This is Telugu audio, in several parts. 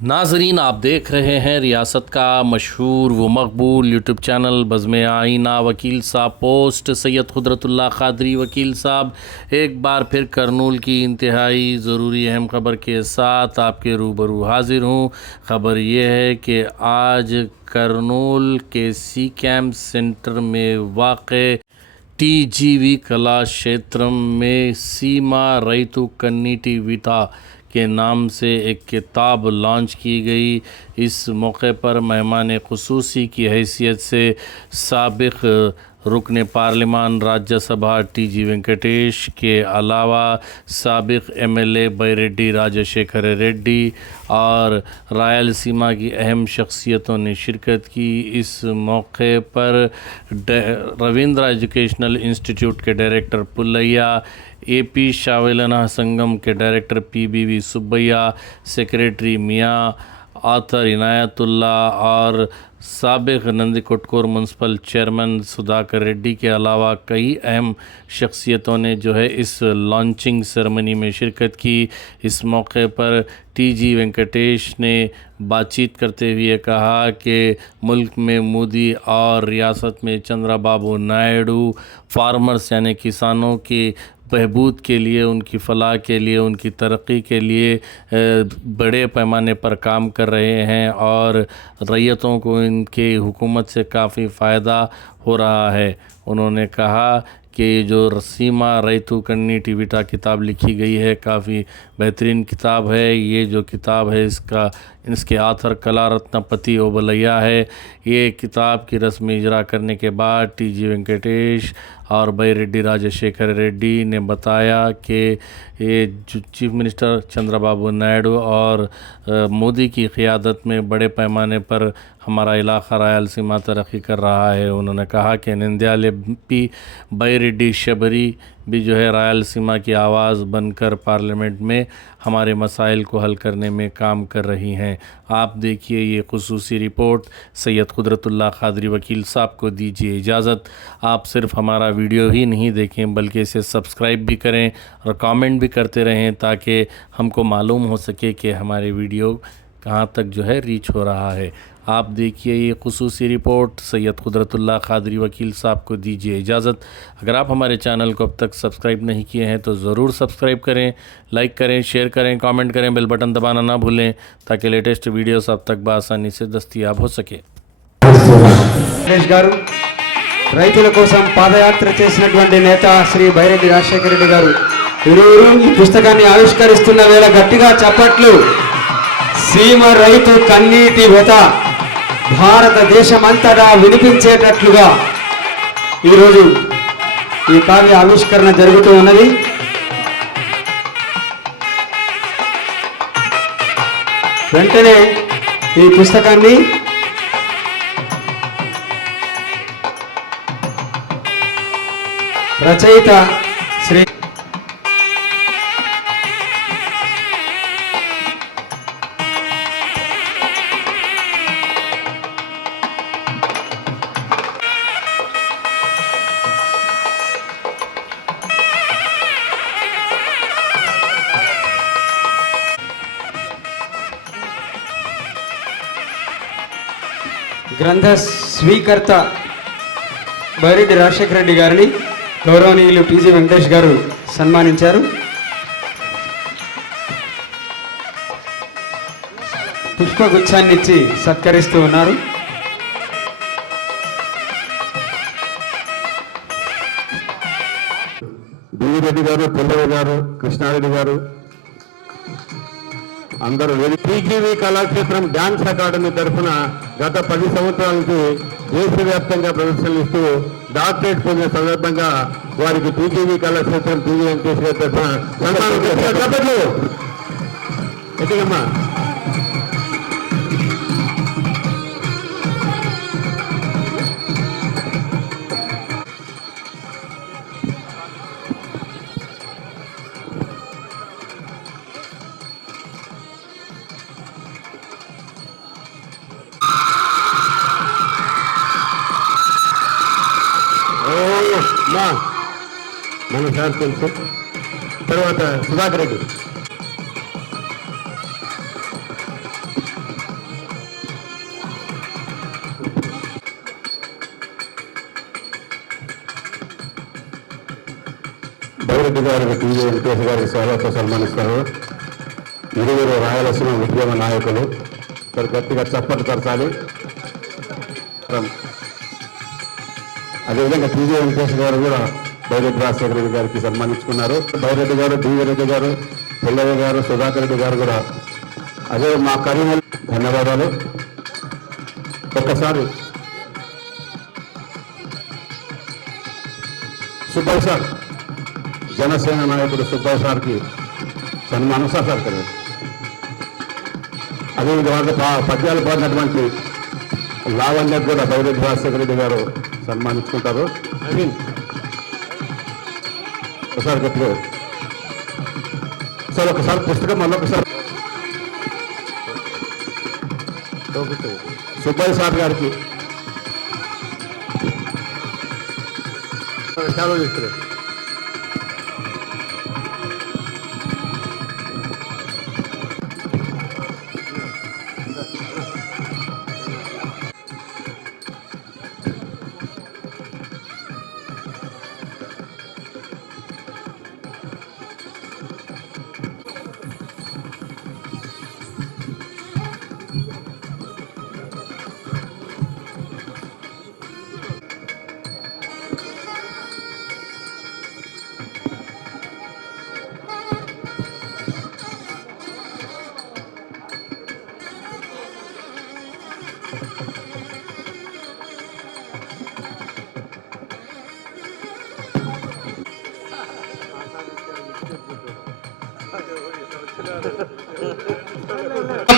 नाजरीन, आप देख रहे हैं रियासत का मशहूर व मकबूल यूट्यूब चैनल बज़्म आईना। वकील साहब पोस्ट सैयद कुदरतुल्लाह क़ादरी वकील साहब एक बार फिर करनूल की इंतहाई ज़रूरी अहम ख़बर के साथ आपके रूबरू हाजिर हूँ। ख़बर यह है कि आज करनूल के सी कैम्प सेंटर में वाक़ टीजीवी कला क्षेत्र में सीमा रैतु कन्नीटी विता के नाम से एक किताब लॉन्च की गई। इस मौके पर मेहमान ख़ुसूसी की हैसियत से साबिक़ रुकन पार्लिमान राज्यसभा टीजी वेंकटेश के अलावा साबिक़ एमएलए बैरेड्डी राजशेखर रेड्डी और रायलसीमा की अहम शख्सियतों ने शिरकत की। इस मौके पर रविंद्र एजुकेशनल इंस्टीट्यूट के डायरेक्टर पुल्लैया, एपी शावेलना संगम के डायरेक्टर पीबीवी सुब्बैया, सेक्रेटरी मियाँ, आथर इनायतुल्ला और साबिक़ नंदीकोटकूर म्यूनसिपल चेयरमैन सुधाकर रेड्डी के अलावा कई अहम शख्सियतों ने इस लॉन्चिंग सेरेमनी में शिरकत की। इस मौके पर टीजी वेंकटेश ने बातचीत करते हुए कहा कि मुल्क में मोदी और रियासत में चंद्रबाबू नायडू फार्मर्स यानी किसानों के बहबूद के लिए, उनकी फ़लाह के लिए, उनकी तरक्की के लिए बड़े पैमाने पर काम कर रहे हैं और रैयतों को इनके हुकूमत से काफ़ी फ़ायदा हो रहा है। उन्होंने कहा कि जो सीमा रैतु कन्नीटी विटा किताब लिखी गई है, काफ़ी बेहतरीन किताब है। ये जो किताब है इसके आथर कला रत्नपति ओबलैया है। ये किताब की रस्म इजरा करने के बाद टीजी वेंकटेश और बैरेड्डी राजशेखर रेड्डी ने बताया कि ये चीफ मिनिस्टर चंद्रबाबू नायडू और मोदी की क़ियादत में बड़े पैमाने पर हमारा इलाक़ा रायलसीमा तरक्की कर रहा है। उन्होंने कहा कि निंदयाल एमपी बैरेड्डी शबरी भी रायलसीमा की आवाज़ बनकर पार्लियामेंट में हमारे मसाइल को हल करने में काम कर रही हैं। आप देखिए ये ख़ुसूसी रिपोर्ट। सैयद कुदरतुल्लाह क़ादरी वकील साहब को दीजिए इजाज़त। आप सिर्फ हमारा वीडियो ही नहीं देखें बल्कि इसे सब्सक्राइब भी करें और कमेंट भी करते रहें ताकि हमको मालूम हो सके कि हमारे वीडियो कहाँ तक रीच हो रहा है। आप देखिए ये ख़ुसूसी रिपोर्ट। सैयद कुदरतुल्लाह क़ादरी वकील साहब को दीजिए इजाज़त। अगर आप हमारे चैनल को अब तक सब्सक्राइब नहीं किए हैं तो ज़रूर सब्सक्राइब करें, लाइक करें, शेयर करें, कमेंट करें, बेल बटन दबाना ना भूलें ताकि लेटेस्ट वीडियोस आप तक बआसानी से दस्तयाब हो सके। రైతుల కోసం పాదయాత్ర చేసినటువంటి నేత శ్రీ బైరెడ్డి రాజశేఖర రెడ్డి గారు ఈ పుస్తకాన్ని ఆవిష్కరిస్తున్న వేళ గట్టిగా చప్పట్లు. సీమ రైతు కన్నీటి వెత భారతదేశమంతటా వినిపించేటట్లుగా ఈరోజు ఈ కావ్య ఆవిష్కరణ జరుగుతూ ఉన్నది. వెంటనే ఈ పుస్తకాన్ని రచయిత శ్రీ గ్రంథ స్వీకర్త బైరెడ్డి రాజశేఖర రెడ్డి గారిని గౌరవనీయులు టీజీ వెంకటేష్ గారు సన్మానించారు. పుష్పగుచ్ఛాన్ని ఇచ్చి సత్కరిస్తూ ఉన్నారు. బిల్లిరెడ్డి గారు, పుల్లయ్య గారు, కృష్ణారెడ్డి గారు అందరూ టీజీవీ కళాక్షేత్రం డ్యాన్స్ అకాడమీ తరఫున గత 10 సంవత్సరాల నుంచి దేశవ్యాప్తంగా ప్రదర్శనలు ఇస్తూ డాక్టరేట్ పొందిన సందర్భంగా వారికి టీజీవీ కళాక్షేత్రం టీవీ వెంకటేష్ గారి తరఫున సన్మానం చేస్తారు. ఎక్కడమ్మా మన సార్ తెలుసు. తర్వాత సుధాకర్ రెడ్డి బైరెడ్డి గారికి టీవీ వెంకటేష్ గారికి సేవలతో సన్మానిస్తారు. ఇరువురు రాయలసీమ ఉద్యమ నాయకులు. గట్టిగా చప్పట్లు పరచాలి. అదేవిధంగా టీవీ వెంకటేష్ గారు కూడా బైరెడ్డి రాజశేఖర రెడ్డి గారికి సన్మానించుకున్నారు. బైరెడ్డి గారు, డివి రెడ్డి గారు, పుల్లయ్య గారు, సుధాకర్ రెడ్డి గారు కూడా అదే మా కరీంనగర్. ధన్యవాదాలు. ఒక్కసారి సుబ్బయ్య సార్, జనసేన నాయకుడు సుబ్బయ్య సార్కి సన్మానం సార్ కదా. అదేవిధంగా పద్యాలు పాడినటువంటి లావణ్యకు కూడా బైరెడ్డి రాజశేఖర రెడ్డి గారు సన్మానించుకుంటారు. ఒకసారి గట్టిగా సార్, ఒకసారి పుస్తకం మళ్ళొకసారి సుబ్బయ్య సార్ గారికి చాలా ఇస్తారు.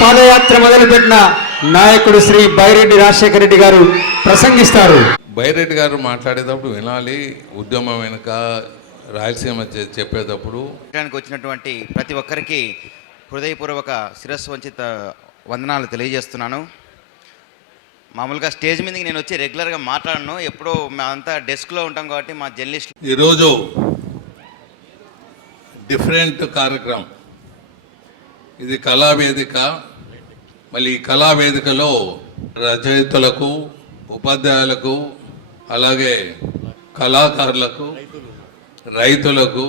పాదయాత్ర మొదలుపెట్టిన నాయకుడు శ్రీ బైరెడ్డి రాజశేఖర రెడ్డి గారు ప్రసంగిస్తారు. బైరెడ్డి గారు మాట్లాడేటప్పుడు వినాలి. ఉద్యమం వెనుక రాయలసీమ చెప్పేటప్పుడు వచ్చినటువంటి ప్రతి ఒక్కరికి హృదయపూర్వక శిరస్సు వంచిత వందనాలు తెలియజేస్తున్నాను. మామూలుగా స్టేజ్ మీదకి నేను వచ్చి రెగ్యులర్గా మాట్లాడను, ఎప్పుడో అంతా డెస్క్లో ఉంటాం కాబట్టి మా జర్నలిస్ట్. ఈరోజు డిఫరెంట్ కార్యక్రమం ఇది, కళావేదిక. మళ్ళీ ఈ కళావేదికలో రచయితలకు, ఉపాధ్యాయులకు, అలాగే కళాకారులకు, రైతులకు,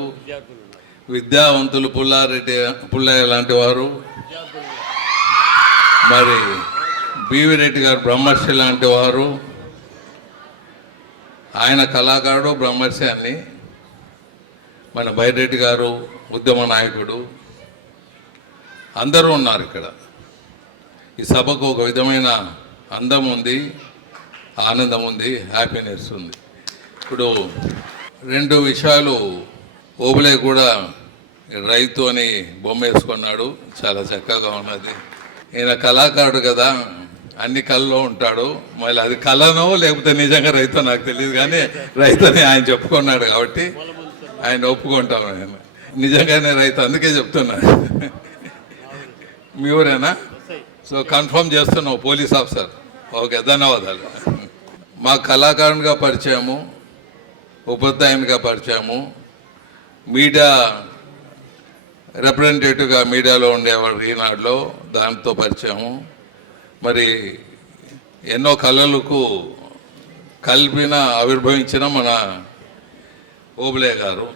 విద్యావంతులు, పుల్లయ్య లాంటి వారు, మరి బివి రెడ్డి గారు బ్రహ్మర్షి లాంటి వారు, ఆయన కళాకారుడు బ్రహ్మర్షి అని, మన బైరెడ్డి గారు ఉద్యమ నాయకుడు, అందరూ ఉన్నారు ఇక్కడ. ఈ సభకు ఒక విధమైన అందం ఉంది, ఆనందం ఉంది, హ్యాపీనెస్ ఉంది. ఇప్పుడు రెండు విషయాలు, ఓబులే కూడా రైతు అని బొమ్మ వేసుకున్నాడు, చాలా చక్కగా ఉన్నది. ఈయన కళాకారుడు కదా, అన్ని కళలో ఉంటాడు. మళ్ళీ అది కళనో లేకపోతే నిజంగా రైతు నాకు తెలియదు, కానీ రైతు అని ఆయన చెప్పుకున్నాడు కాబట్టి ఆయన ఒప్పుకుంటాం. ఆయన నిజంగానే రైతు, అందుకే చెప్తున్నాడు. మీ ఊరేనా? సో కన్ఫర్మ్ చేస్తున్నావు పోలీస్ ఆఫీసర్. ఓకే, ధన్యవాదాలు. మా కళాకారునిగా పరిచయము, ఉపాధ్యాయునిగా పరిచయము, మీడియా రిప్రజెంటేటివ్గా మీడియాలో ఉండేవాడు ఈనాడులో, దాంతో పరిచయము. మరి ఎన్నో కళలకు కల్పిన ఆవిర్భవించిన మన ఓబులే గారు.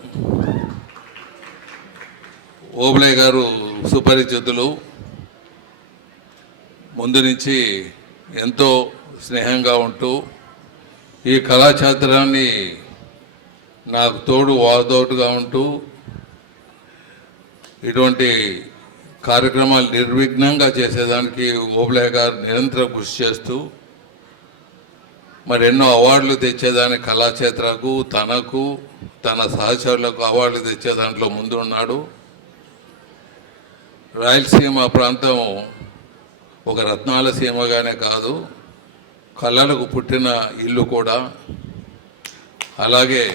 ఓబులే గారు సుపరిచితులు, ముందు నుంచి ఎంతో స్నేహంగా ఉంటూ ఈ కళాక్షేత్రాన్ని నాకు తోడు వాదోటుగా ఉంటూ ఇటువంటి కార్యక్రమాలు నిర్విఘ్నంగా చేసేదానికి ఓబులే గారు నిరంతరం కృషి చేస్తూ మరి ఎన్నో అవార్డులు తెచ్చేదానికి కళాక్షేత్రకు, తనకు, తన సహచరులకు అవార్డులు తెచ్చే దాంట్లో ముందు ఉన్నాడు. రాయలసీమ ప్రాంతం ఒక రత్నాల సీమగానే కాదు, కళలకు పుట్టిన ఇల్లు కూడా. అలాగే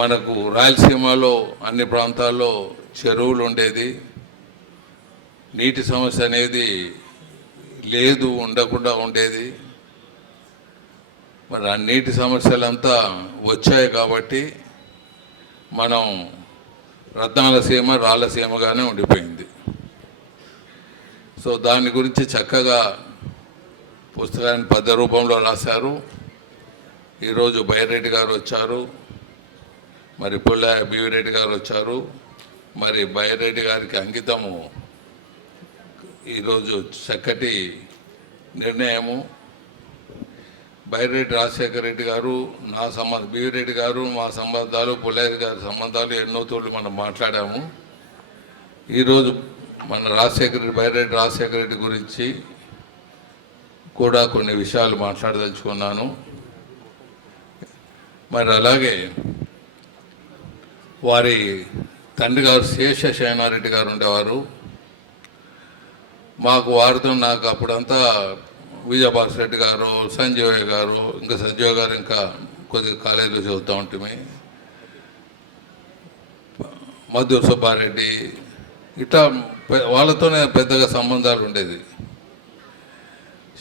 మనకు రాయలసీమలో అన్ని ప్రాంతాల్లో చెరువులు ఉండేది, నీటి సమస్య అనేది లేదు, ఉండకుండా ఉండేది. మరి ఆ నీటి సమస్యలంతా వచ్చాయి కాబట్టి మనం రత్నాలసీమ రాయలసీమగానే ఉండిపోయింది. సో దాని గురించి చక్కగా పుస్తకాన్ని పద్య రూపంలో రాశారు. ఈరోజు బైరెడ్డి గారు వచ్చారు, మరి పుల్ల బీవిరెడ్డి గారు వచ్చారు. మరి బైరెడ్డి గారికి అంకితము ఈరోజు చక్కటి నిర్ణయము. బైరెడ్డి రాజశేఖర రెడ్డి గారు నా బీవిరెడ్డి గారు మా సంబంధాలు, పుల్లయ్య గారి సంబంధాలు ఎన్నో తోళ్ళు మనం మాట్లాడాము. ఈరోజు మన బైరెడ్డి రాజశేఖర రెడ్డి గురించి కూడా కొన్ని విషయాలు మాట్లాడదలుచుకున్నాను. మరి అలాగే వారి తండ్రి గారు శేషశయనారెడ్డి గారు ఉండేవారు. మాకు వారితో నాకు అప్పుడంతా విజయభాస్కర్ రెడ్డి గారు, సంజయ్ గారు, ఇంకా సంజయ్ గారు ఇంకా కొద్దిగా కాలేజీలో చదువుతూ ఉంటుంది, మధుర్ సుబ్బారెడ్డి, ఇట్లా వాళ్ళతోనే పెద్దగా సంబంధాలు ఉండేది.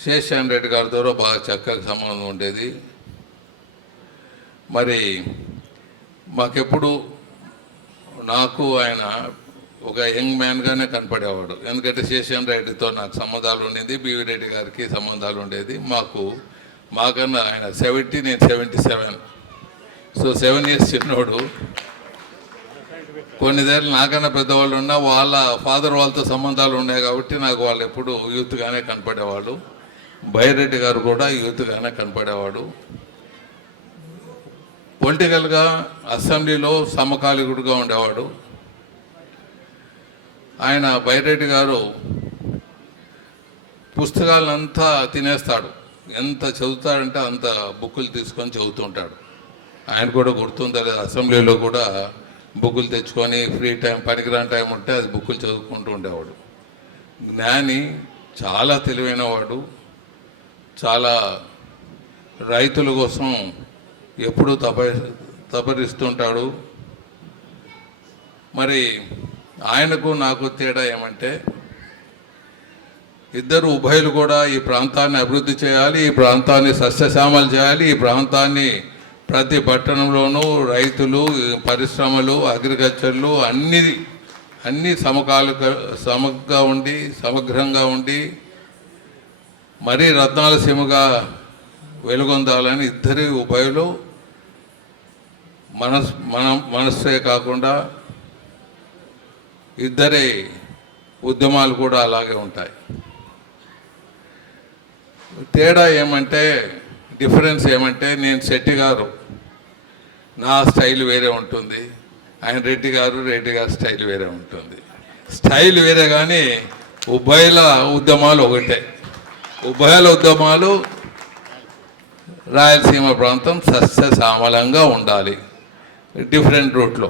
శేషాన్ రెడ్డి గారితో బాగా చక్కగా సంబంధం ఉండేది. మరి మాకెప్పుడు నాకు ఆయన ఒక యంగ్ మ్యాన్గానే కనపడేవాడు. ఎందుకంటే శేషాన్ రెడ్డితో నాకు సంబంధాలు ఉండేది, బీవీ రెడ్డి గారికి సంబంధాలు ఉండేది. మాకన్నా ఆయన 70, నేను 77, సో 7 years చిన్నోడు. కొన్నిదేళ్ళు నాకన్నా పెద్దవాళ్ళు ఉన్నా వాళ్ళ ఫాదర్ వాళ్ళతో సంబంధాలు ఉన్నాయి కాబట్టి నాకు వాళ్ళు ఎప్పుడు యూత్గానే కనపడేవాళ్ళు. బైరెడ్డి గారు కూడా యూత్గానే కనపడేవాడు. పొలిటికల్గా అసెంబ్లీలో సమకాలీకుడుగా ఉండేవాడు. ఆయన బైరెడ్డి గారు పుస్తకాలంతా తినేస్తాడు. ఎంత చదువుతాడంటే అంత బుక్కులు తీసుకొని చదువుతుంటాడు. ఆయన కూడా గుర్తుందా లేదా, అసెంబ్లీలో కూడా బుక్కులు తెచ్చుకొని ఫ్రీ టైం, పనికిరాని టైం ఉంటే అది బుక్కులు చదువుకుంటూ ఉండేవాడు. జ్ఞాని, చాలా తెలివైన వాడు, చాలా రైతుల కోసం ఎప్పుడూ తపరిస్తుంటాడు. మరి ఆయనకు నాకు తేడా ఏమంటే, ఇద్దరు ఉభయులు కూడా ఈ ప్రాంతాన్ని అభివృద్ధి చేయాలి, ఈ ప్రాంతాన్ని సస్యశ్యామలు చేయాలి, ఈ ప్రాంతాన్ని ప్రతి పట్టణంలోనూ రైతులు, పరిశ్రమలు, అగ్రికల్చర్లు అన్నీ సమగ్రంగా ఉండి మరీ రత్నాల సీమగా వెలుగొందాలని ఇద్దరి ఉభయులు మనస్సే కాకుండా ఇద్దరి ఉద్యమాలు కూడా అలాగే ఉంటాయి. తేడా ఏమంటే, డిఫరెన్స్ ఏమంటే, నేను శెట్టి గారు, నా స్టైల్ వేరే ఉంటుంది, ఆయన రెడ్డి గారు స్టైల్ వేరే ఉంటుంది. స్టైల్ వేరే కానీ ఉభయల ఉద్యమాలు ఒకటే. ఉభయల ఉద్యమాలు రాయలసీమ ప్రాంతం సస్యశ్యామలంగా ఉండాలి, డిఫరెంట్ రూట్లో.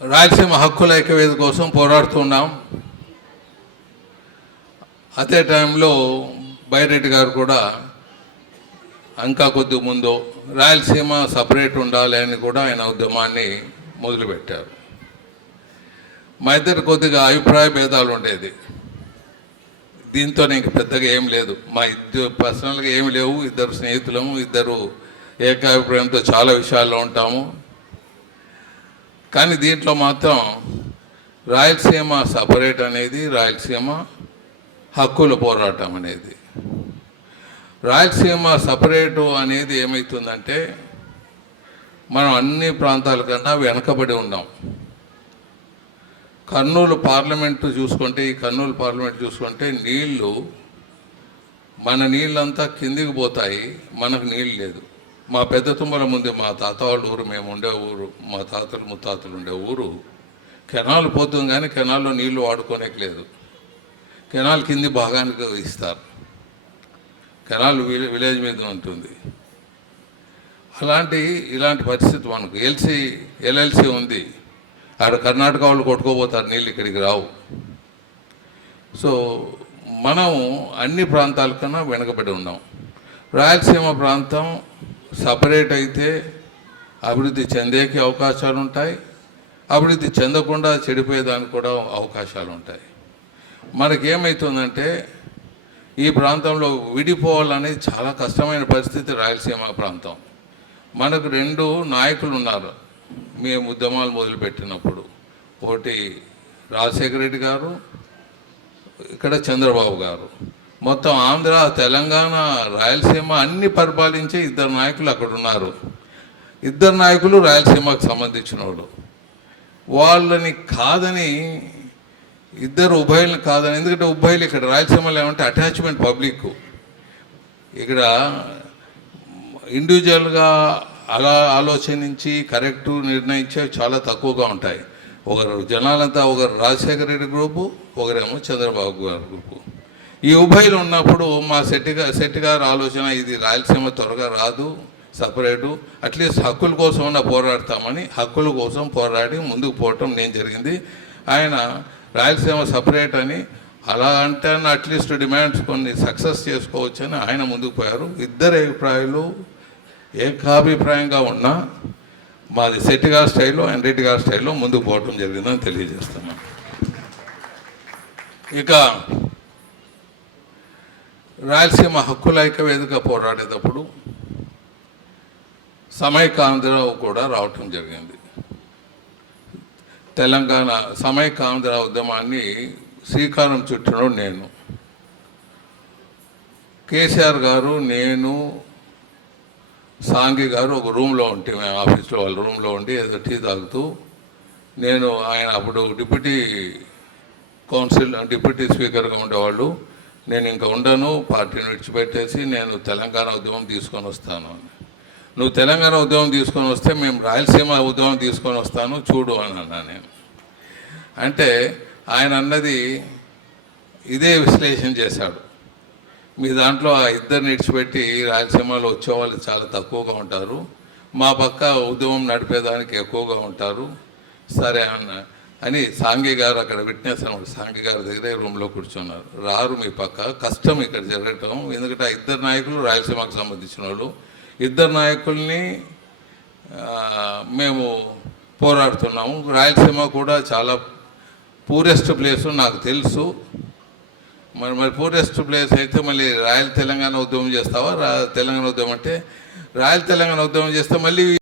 రాయలసీమ హక్కుల ఐక్యవేద కోసం పోరాడుతున్నాం. అదే టైంలో బైరెడ్డి గారు కూడా ఇంకా కొద్ది ముందు రాయలసీమ సపరేట్ ఉండాలి అని కూడా ఆయన ఉద్యమాన్ని మొదలుపెట్టారు. మా ఇద్దరు కొద్దిగా అభిప్రాయ భేదాలు ఉండేది. దీంతో ఇంక పెద్దగా ఏం లేదు, మా ఇద్దరు పర్సనల్గా ఏమి లేవు. ఇద్దరు స్నేహితులము, ఇద్దరు ఏకాభిప్రాయంతో చాలా విషయాల్లో ఉంటాము. కానీ దీంట్లో మాత్రం రాయలసీమ సపరేట్ అనేది, రాయలసీమ హక్కుల పోరాటం అనేది. రాయలసీమ సపరేటు అనేది ఏమవుతుందంటే, మనం అన్ని ప్రాంతాల కన్నా వెనకబడి ఉన్నాం. కర్నూలు పార్లమెంటు చూసుకుంటే, ఈ కర్నూలు పార్లమెంట్ చూసుకుంటే మన నీళ్ళంతా కిందికి పోతాయి, మనకు నీళ్ళు లేదు. మా పెద్ద తుమ్మల ముందు మా తాత వాళ్ళ ఊరు, మేము ఉండే ఊరు, మా తాతలు ముత్తాతలు ఉండే ఊరు, కెనాల్ పోతుంది కానీ కెనాల్లో నీళ్లు వాడుకోనేకి లేదు. కెనాల్ కింది భాగానికి ఇస్తారు, కెనాల్ విలేజ్ మీద ఉంటుంది. ఇలాంటి పరిస్థితి మనకు. ఎల్ఎల్సి ఉంది, ఆడ కర్ణాటక వాళ్ళు కొట్టుకోపోతారు, నీళ్ళు ఇక్కడికి రావు. సో మనం అన్ని ప్రాంతాల కన్నా వెనకబడి ఉన్నాం. రాయలసీమ ప్రాంతం సపరేట్ అయితే అభివృద్ధి చెందేకి అవకాశాలు ఉంటాయి, అభివృద్ధి చెందకుండా చెడిపోయేదానికి కూడా అవకాశాలు ఉంటాయి. మనకేమవుతుందంటే, ఈ ప్రాంతంలో విడిపోవాలనేది చాలా కష్టమైన పరిస్థితి. రాయలసీమ ప్రాంతం మనకు 2 నాయకులు ఉన్నారు మేము ఉద్యమాలు మొదలుపెట్టినప్పుడు. ఒకటి రాజశేఖర రెడ్డి గారు, ఇక్కడ చంద్రబాబు గారు. మొత్తం ఆంధ్ర, తెలంగాణ, రాయలసీమ అన్ని పరిపాలించే ఇద్దరు నాయకులు అక్కడ ఉన్నారు. ఇద్దరు నాయకులు రాయలసీమకు సంబంధించిన వాళ్ళు. వాళ్ళని కాదని, ఇద్దరు ఉభయలను కాదని, ఎందుకంటే ఉభయలు ఇక్కడ రాయలసీమలో ఏమంటే అటాచ్మెంట్ పబ్లిక్, ఇక్కడ ఇండివిజువల్గా అలా ఆలోచనించి కరెక్టు నిర్ణయించే చాలా తక్కువగా ఉంటాయి. ఒకరు జనాలంతా, ఒకరు రాజశేఖర రెడ్డి గ్రూపు, ఒకరేమో చంద్రబాబు గారి గ్రూపు. ఈ ఉభయలు ఉన్నప్పుడు మా శెట్టి గారి ఆలోచన, ఇది రాయలసీమ త్వరగా రాదు, సపరేటు, అట్లీస్ట్ హక్కుల కోసం ఉన్న పోరాడతామని హక్కుల కోసం పోరాడి ముందుకు పోవటం నేను జరిగింది. ఆయన రాయలసీమ సపరేట్ అని అలా అంటే అట్లీస్ట్ డిమాండ్స్ కొన్ని సక్సెస్ చేసుకోవచ్చని ఆయన ముందుకు పోయారు. ఇద్దరు అభిప్రాయాలు ఏకాభిప్రాయంగా ఉన్నా మాది శెట్టి గారి స్టైల్లో, ఆయన రెడ్డి గారి స్టైల్లో ముందుకు పోవటం జరిగిందని తెలియజేస్తున్నాను. ఇక రాయలసీమ హక్కుల ఐక్య వేదిక పోరాడేటప్పుడు సమైక్యాంధ్రరావు కూడా రావటం జరిగింది. తెలంగాణ సమైక్యాంధ్ర ఉద్యమాన్ని శ్రీకారం చుట్టడం నేను, కేసీఆర్ గారు, నేను, సాంఘి గారు ఒక రూమ్లో ఉంటే, మేము ఆఫీస్లో వాళ్ళ రూమ్లో ఉండి ఏదో టీ తాగుతూ, నేను, ఆయన అప్పుడు డిప్యూటీ స్పీకర్గా ఉండేవాళ్ళు, నేను ఇంకా ఉండను, పార్టీని విడిచిపెట్టేసి నేను తెలంగాణ ఉద్యమం తీసుకొని వస్తాను అని. నువ్వు తెలంగాణ ఉద్యమం తీసుకొని వస్తే మేము రాయలసీమ ఉద్యమం తీసుకొని వస్తాను చూడు అని అన్నా నేను. అంటే ఆయన అన్నది ఇదే విశ్లేషణ చేశాడు. మీ దాంట్లో ఆ ఇద్దరిని విడిచిపెట్టి రాయలసీమలో వచ్చేవాళ్ళు చాలా తక్కువగా ఉంటారు, మా పక్క ఉద్యమం నడిపేదానికి ఎక్కువగా ఉంటారు, సరే అని సాంఘి గారు అక్కడ విట్నెస్ అనమాట, సాంఘి గారి దగ్గరే రూమ్లో కూర్చున్నారు. రారు మీ పక్క, కష్టం ఇక్కడ జరగటం, ఎందుకంటే ఆ ఇద్దరు నాయకులు రాయలసీమకు సంబంధించిన వాళ్ళు. ఇద్దరు నాయకుల్ని మేము పోరాడుతున్నాము. రాయలసీమ కూడా చాలా పూరెస్ట్ ప్లేసు నాకు తెలుసు. మరి పూరెస్ట్ ప్లేస్ అయితే మళ్ళీ తెలంగాణ ఉద్యమం చేస్తావా? తెలంగాణ ఉద్యమం అంటే తెలంగాణ ఉద్యమం చేస్తే మళ్ళీ